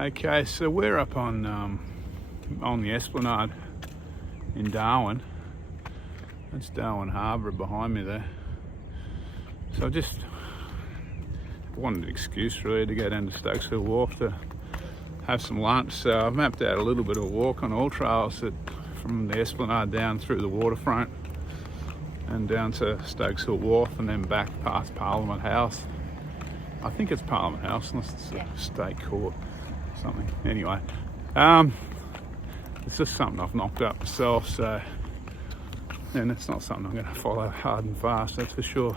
Okay, so we're up on the Esplanade in Darwin. That's Darwin Harbour behind me there. So I just wanted an excuse really to go down to Stokes Wharf to have some lunch. So I've mapped out a little bit of a walk on all trails from the Esplanade down through the waterfront and down to Stokes Wharf and then back past Parliament House. I think it's Parliament House unless it's a state court or something. Anyway, it's just something I've knocked up myself, so, and it's not something I'm going to follow hard and fast, that's for sure.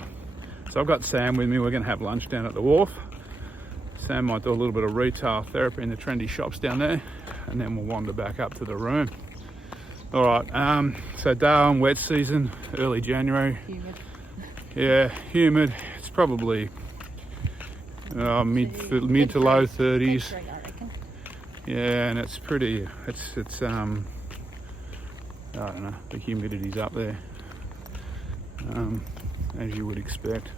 So I've got Sam with me. We're going to have lunch down at the wharf. Sam might do a little bit of retail therapy in the trendy shops down there, and then we'll wander back up to the room. All right, so Darwin, wet season, early January. Humid. Yeah, humid. It's probably mid to low 30s. Yeah, and it's pretty. It's I don't know. The humidity's up there, as you would expect.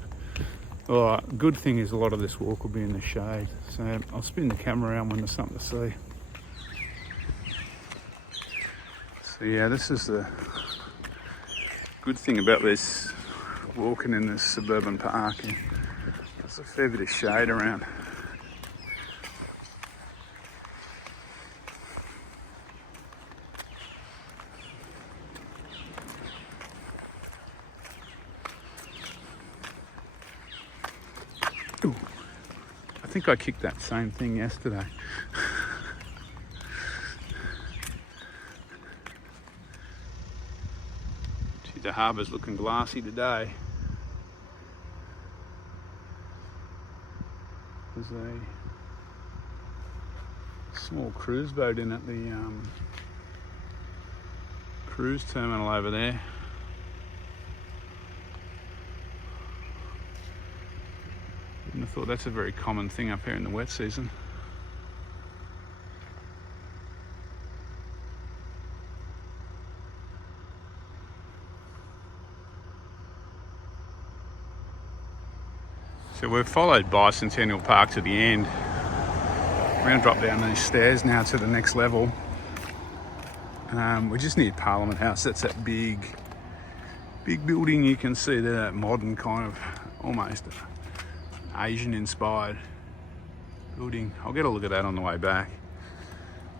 All right. Good thing is a lot of this walk will be in the shade. So I'll spin the camera around when there's something to see. So yeah, this is the good thing about this walking in this suburban park. There's a fair bit of shade around. Ooh, I think I kicked that same thing yesterday. Gee, the harbour's looking glassy today. There's a small cruise boat in at the cruise terminal over there. And I thought that's a very common thing up here in the wet season. So we've followed Bicentennial Park to the end. We're going to drop down these stairs now to the next level. We're just near Parliament House. That's that big building you can see there, that modern kind of almost Asian inspired building. I'll get a look at that on the way back.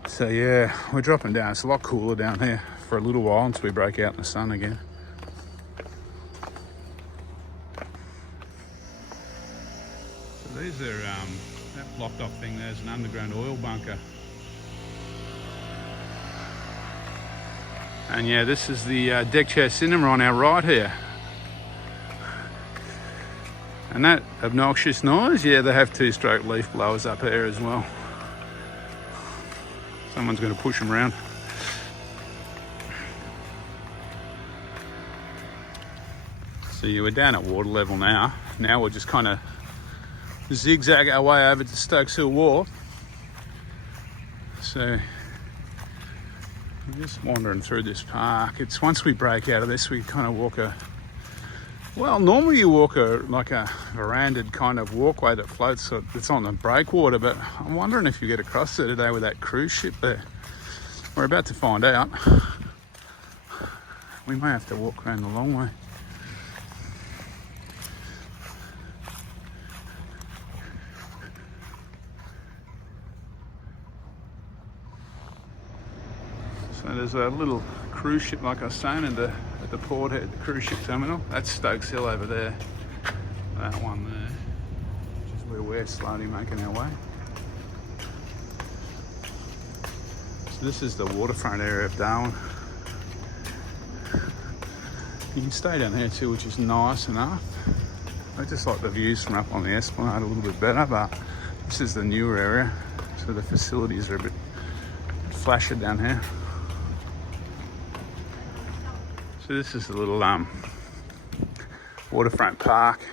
So yeah, we're dropping down. It's a lot cooler down here for a little while until we break out in the sun again. So these are that blocked off thing there's an underground oil bunker. And yeah, this is the deck chair cinema on our right here. And that obnoxious noise, yeah, they have two-stroke leaf blowers up here as well. Someone's going to push them around. So yeah, we're down at water level now. Now we'll just kind of zigzag our way over to Stokes Wharf. So we're just wandering through this park. It's once we break out of this, we kind of walk well, normally you walk like a verandaed kind of walkway that floats, so it's on the breakwater, but I'm wondering if you get across there today with that cruise ship there. We're about to find out. We may have to walk around the long way. So there's a little cruise ship, like I was saying, at the port here, at the cruise ship terminal. That's Stokes Hill over there. That one there, which is where we're slowly making our way. So this is the waterfront area of Darwin. You can stay down here too, which is nice enough. I just like the views from up on the Esplanade a little bit better, but this is the newer area, so the facilities are a bit flasher down here. So this is the little waterfront park,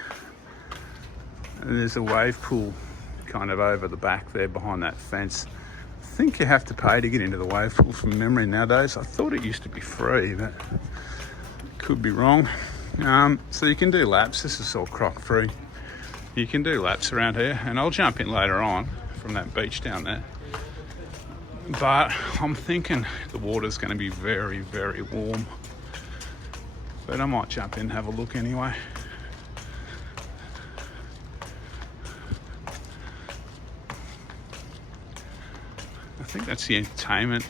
and there's a wave pool kind of over the back there behind that fence. I think you have to pay to get into the wave pool from memory nowadays. I thought it used to be free, but could be wrong. So you can do laps. This is all croc free. You can do laps around here, and I'll jump in later on from that beach down there. But I'm thinking the water's going to be very, very warm. But I might jump in and have a look anyway. I think that's the entertainment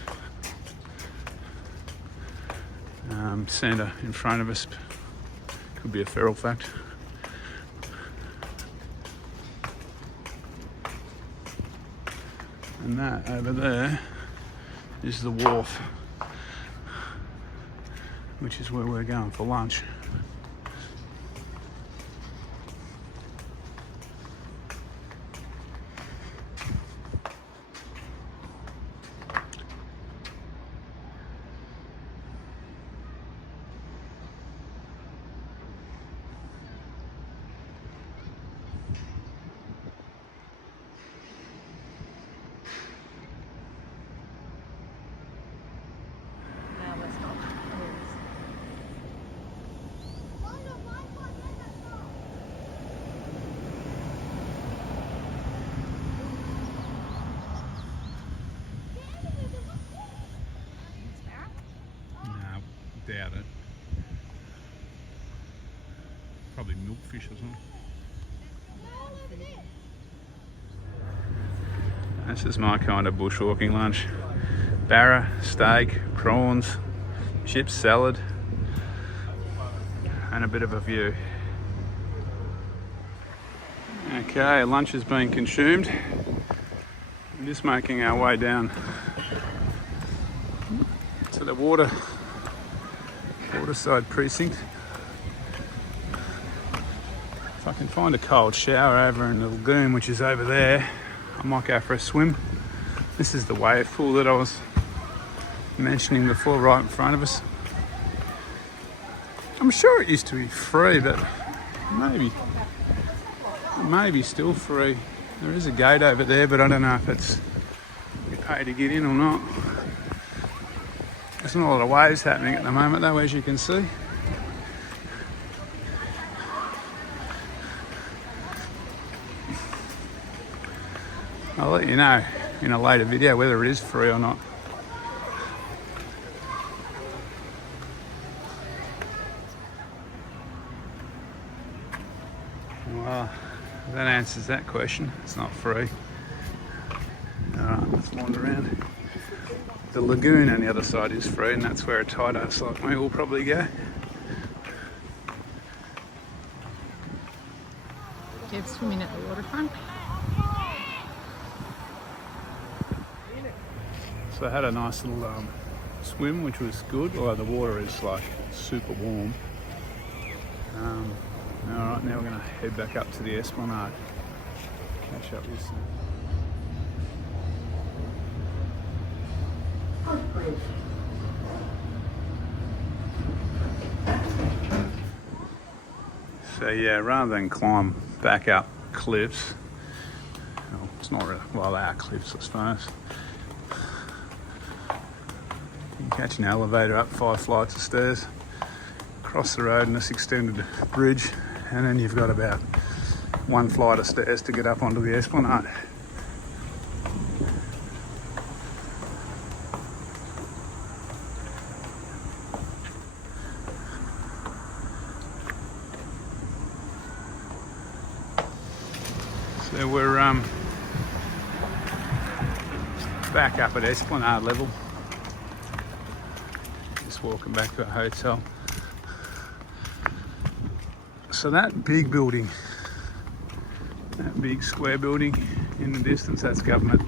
centre in front of us. Could be a feral fact. And that over there is the Wharf, which is where we're going for lunch. Doubt it. Probably milkfish or something. This is my kind of bushwalking lunch. Barra, steak, prawns, chips, salad, and a bit of a view. Okay, lunch has been consumed. We're just making our way down to the waterside precinct. If I can find a cold shower over in the lagoon, which is over there, I might go for a swim. This is the wave pool that I was mentioning before, right in front of us. I'm sure it used to be free, but maybe still free. There is a gate over there, but I don't know if it's you pay to get in or not. There's not a lot of waves happening at the moment though, as you can see. I'll let you know in a later video whether it is free or not. Well, that answers that question. It's not free. Alright, let's wander around. The lagoon on the other side is free, and that's where a tight ass like me will probably go. Keep swimming at the waterfront. So I had a nice little swim, which was good, although the water is like super warm. Alright, now we're going to head back up to the Esplanade. Catch up with some. So yeah, rather than climb back up cliffs, well, it's not really, well, they are cliffs I suppose. You can catch an elevator up 5 flights of stairs, cross the road in this extended bridge, and then you've got about 1 flight of stairs to get up onto the Esplanade. So we're back up at Esplanade level. Just walking back to a hotel. So that big building, that big square building in the distance, that's government.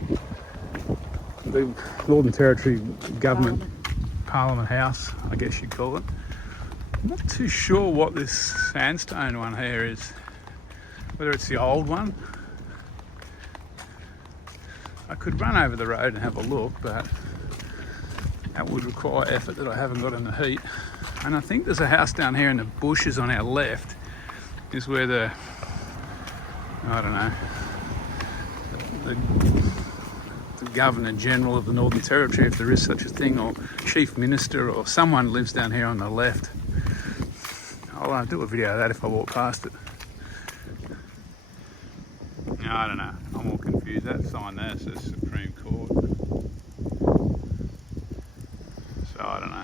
The Northern Territory Government Parliament House, I guess you'd call it. I'm not too sure what this sandstone one here is. Whether it's the old one. I could run over the road and have a look, but that would require effort that I haven't got in the heat. And I think there's a house down here in the bushes on our left is where the, I don't know, the Governor General of the Northern Territory, if there is such a thing, or Chief Minister or someone lives down here on the left. I'll do a video of that if I walk past it. No, I don't know. I'm all confused. geez, that sign there says Supreme Court. So I don't know.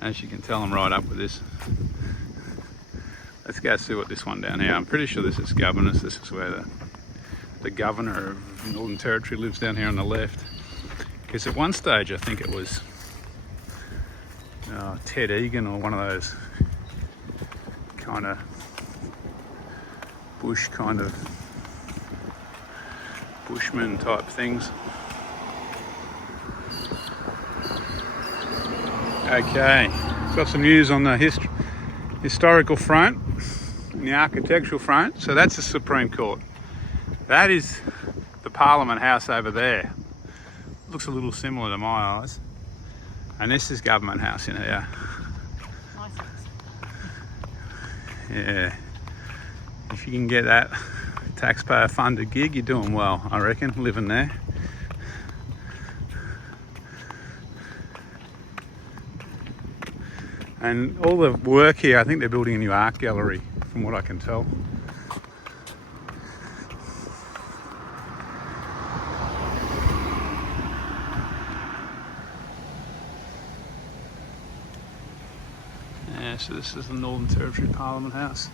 As you can tell, I'm right up with this. Let's go see what this one down here. I'm pretty sure this is Governor's. This is where the Governor of Northern Territory lives, down here on the left. Because at one stage I think it was Ted Egan or one of those kind of bushman type things. Okay, got some news on the historical front and the architectural front. So that's the Supreme Court. That is the Parliament House over there. Looks a little similar to my eyes. And this is Government House in here. Nice. Yeah. If you can get that taxpayer funded gig, you're doing well, I reckon, living there. And all the work here, I think they're building a new art gallery, from what I can tell. Yeah, so this is the Northern Territory Parliament House.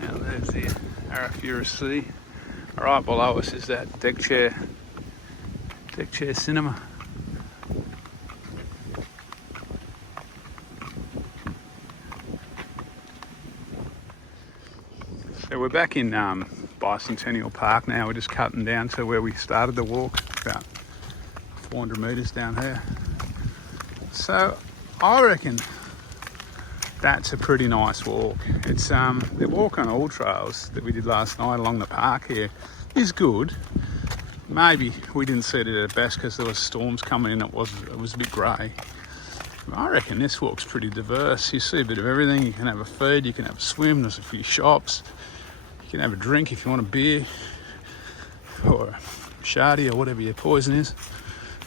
And there's the Arafura Sea. Right below us is that deck chair cinema. So we're back in Bicentennial Park now. We're just cutting down to where we started the walk, about 400 metres down here. So I reckon that's a pretty nice walk. It's the walk on all trails that we did last night along the park here is good. Maybe we didn't see it at our best because there was storms coming in. It was a bit grey. I reckon this walk's pretty diverse. You see a bit of everything. You can have a feed, you can have a swim, there's a few shops. You can have a drink if you want a beer or a shardy or whatever your poison is.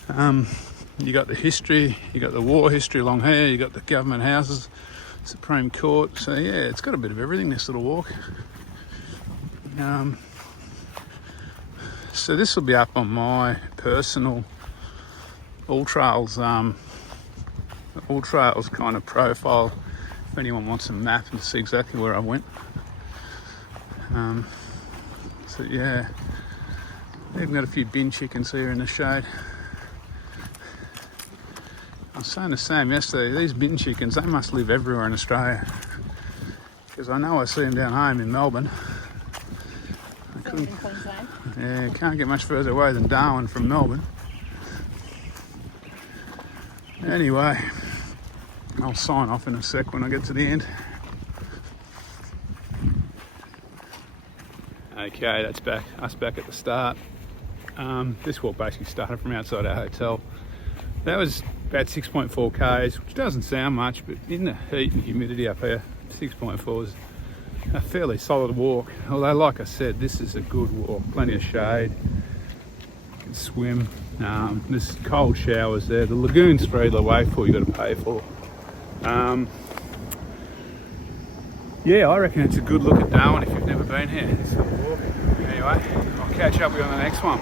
You got the history, you got the war history along here, you got the government houses, Supreme Court. So yeah, it's got a bit of everything, this little walk. So this will be up on my personal all trails kind of profile if anyone wants a map and to see exactly where I went. So yeah, even got a few bin chickens here in the shade. I was saying the same yesterday, these bin chickens, they must live everywhere in Australia, because I know I see them down home in Melbourne. Yeah, can't get much further away than Darwin from Melbourne. Anyway, I'll sign off in a sec when I get to the end. Okay, that's us back at the start. This walk basically started from outside our hotel. That was about 6.4 k's, which doesn't sound much, but in the heat and humidity up here, 6.4 is a fairly solid walk. Although, like I said, this is a good walk, plenty of shade, you can swim. There's cold showers there. The lagoon's free, the wave pool you got to pay for. Yeah, I reckon it's a good look at Darwin if you've never been here. This little walk. Anyway, I'll catch up with you on the next one.